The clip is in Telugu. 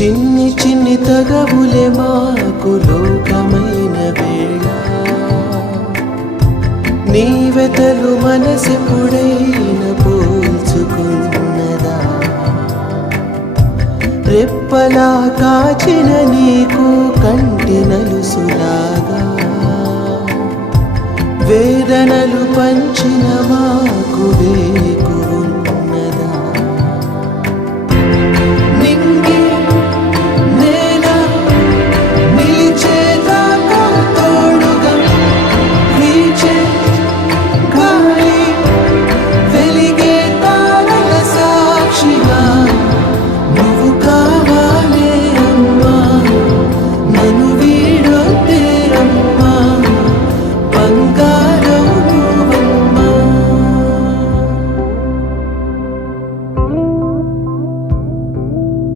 చిన్ని చిన్ని తగవులే మాకు లోకమైన వేళ నీ వెతలు మనసెప్పుడైనా పోల్చుకున్నదా రెప్పలా కాచిన నీకు కంటి నలుసులాగా వేదనలు పంచిన మాకు వేకు